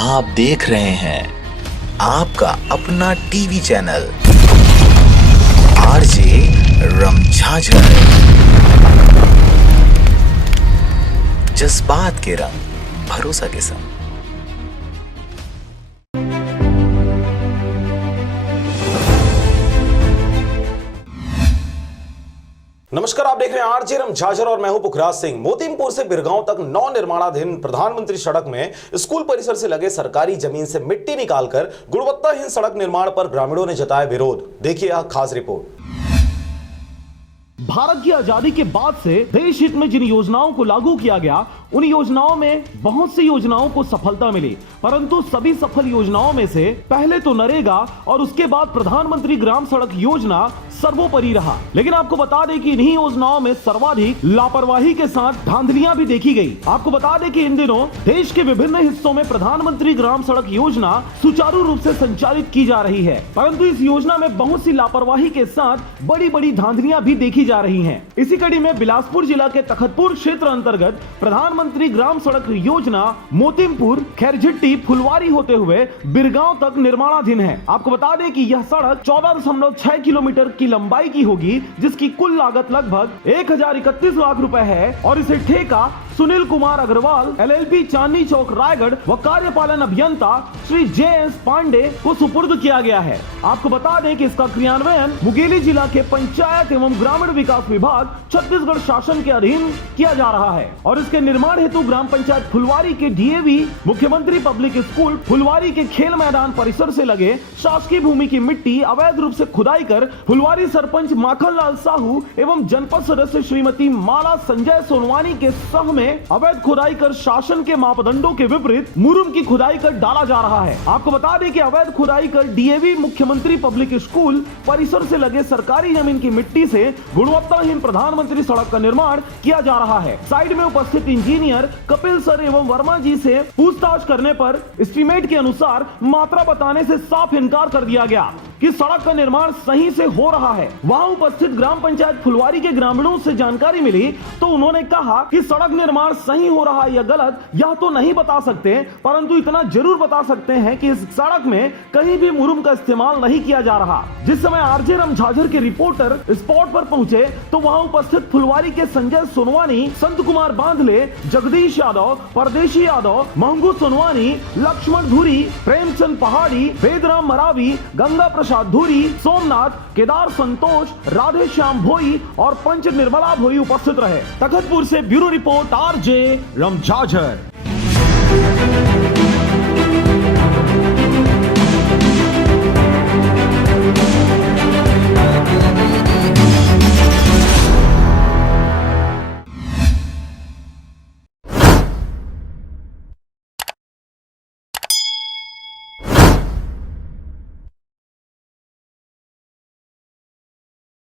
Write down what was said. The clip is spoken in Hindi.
आप देख रहे हैं आपका अपना टीवी चैनल आरजे रमझाझर। जज्बात के रंग, भरोसा के संग। नमस्कार, आप देख रहे हैं आरजे रमझाझर और मैं हूं पुखराज सिंह। मोतीमपुर से बिरगांव तक नव निर्माणाधीन प्रधानमंत्री सड़क में स्कूल परिसर से लगे सरकारी जमीन से मिट्टी निकालकर गुणवत्ताहीन सड़क निर्माण पर ग्रामीणों ने जताया विरोध। देखिए यह खास रिपोर्ट। भारत की आजादी के बाद से देश हित में जिन योजनाओं को लागू किया गया, उन योजनाओं में बहुत सी योजनाओं को सफलता मिली, परंतु सभी सफल योजनाओं में से पहले तो नरेगा और उसके बाद प्रधानमंत्री ग्राम सड़क योजना सर्वोपरि रहा। लेकिन आपको बता दें कि इन्हीं योजनाओं में सर्वाधिक लापरवाही के साथ धांधलियां भी देखी गई। आपको बता दें कि इन दिनों देश के विभिन्न हिस्सों में प्रधानमंत्री ग्राम सड़क योजना सुचारू रूप से संचालित की जा रही है, परंतु इस योजना में बहुत सी लापरवाही के साथ बड़ी बड़ी धांधलियां भी देखी जा रही हैं। इसी कड़ी में बिलासपुर जिला के तखतपुर क्षेत्र अंतर्गत प्रधानमंत्री ग्राम सड़क योजना मोतीमपुर, खैरझिट्टी, फुलवारी होते हुए बिरगांव तक निर्माणाधीन है। आपको बता दें कि यह सड़क 14.6 किलोमीटर की लंबाई की होगी, जिसकी कुल लागत लगभग 1031 लाख रुपए है और इसे ठेका सुनील कुमार अग्रवाल LLP चांदनी चौक रायगढ़ व कार्यपालन अभियंता श्री JS पांडे को सुपुर्द किया गया है। आपको बता दें कि इसका क्रियान्वयन मुंगेली जिला के पंचायत एवं ग्रामीण विकास विभाग छत्तीसगढ़ शासन के अधीन किया जा रहा है और इसके निर्माण हेतु ग्राम पंचायत फुलवारी के DAV, मुख्यमंत्री पब्लिक स्कूल फुलवारी के खेल मैदान परिसर से लगे शासकीय भूमि की मिट्टी अवैध रूप से खुदाई कर फुलवारी सरपंच माखनलाल साहू एवं जनपद सदस्य श्रीमती माला संजय सोनवानी के सह में अवैध खुदाई कर शासन के मापदंडों के विपरीत मुरुम की खुदाई कर डाला जा रहा है। आपको बता दें कि अवैध खुदाई कर DAV, मुख्यमंत्री पब्लिक स्कूल परिसर से लगे सरकारी जमीन की मिट्टी से गुणवत्ताहीन प्रधानमंत्री सड़क का निर्माण किया जा रहा है। साइड में उपस्थित इंजीनियर कपिल सर एवं वर्मा जी से पूछताछ करने पर एस्टीमेट के अनुसार मात्रा बताने से साफ इनकार कर दिया गया कि सड़क का निर्माण सही से हो रहा है। वहां उपस्थित ग्राम पंचायत फुलवारी के ग्रामीणों से जानकारी मिली तो उन्होंने कहा कि सड़क निर्माण सही हो रहा है या गलत यह तो नहीं बता सकते, परंतु इतना जरूर बता सकते हैं कि इस सड़क में कहीं भी मुरुम का इस्तेमाल नहीं किया जा रहा। जिस समय आरजे रमझाझर के रिपोर्टर स्पॉट पर पहुंचे तो वहां उपस्थित फुलवारी के संजय सोनवानी, संत कुमार बांधले, जगदीश यादव, परदेशी यादव, महंगू सोनवानी, लक्ष्मण धुरी, प्रेमचंद पहाड़ी, वेदराम मरावी, गंगा प्रसाद धुरी, सोमनाथ, केदार संतोष, राधे श्याम भोई और पंच निर्मला भोई उपस्थित रहे। तखतपुर से ब्यूरो रिपोर्ट आरजे रमझाझर।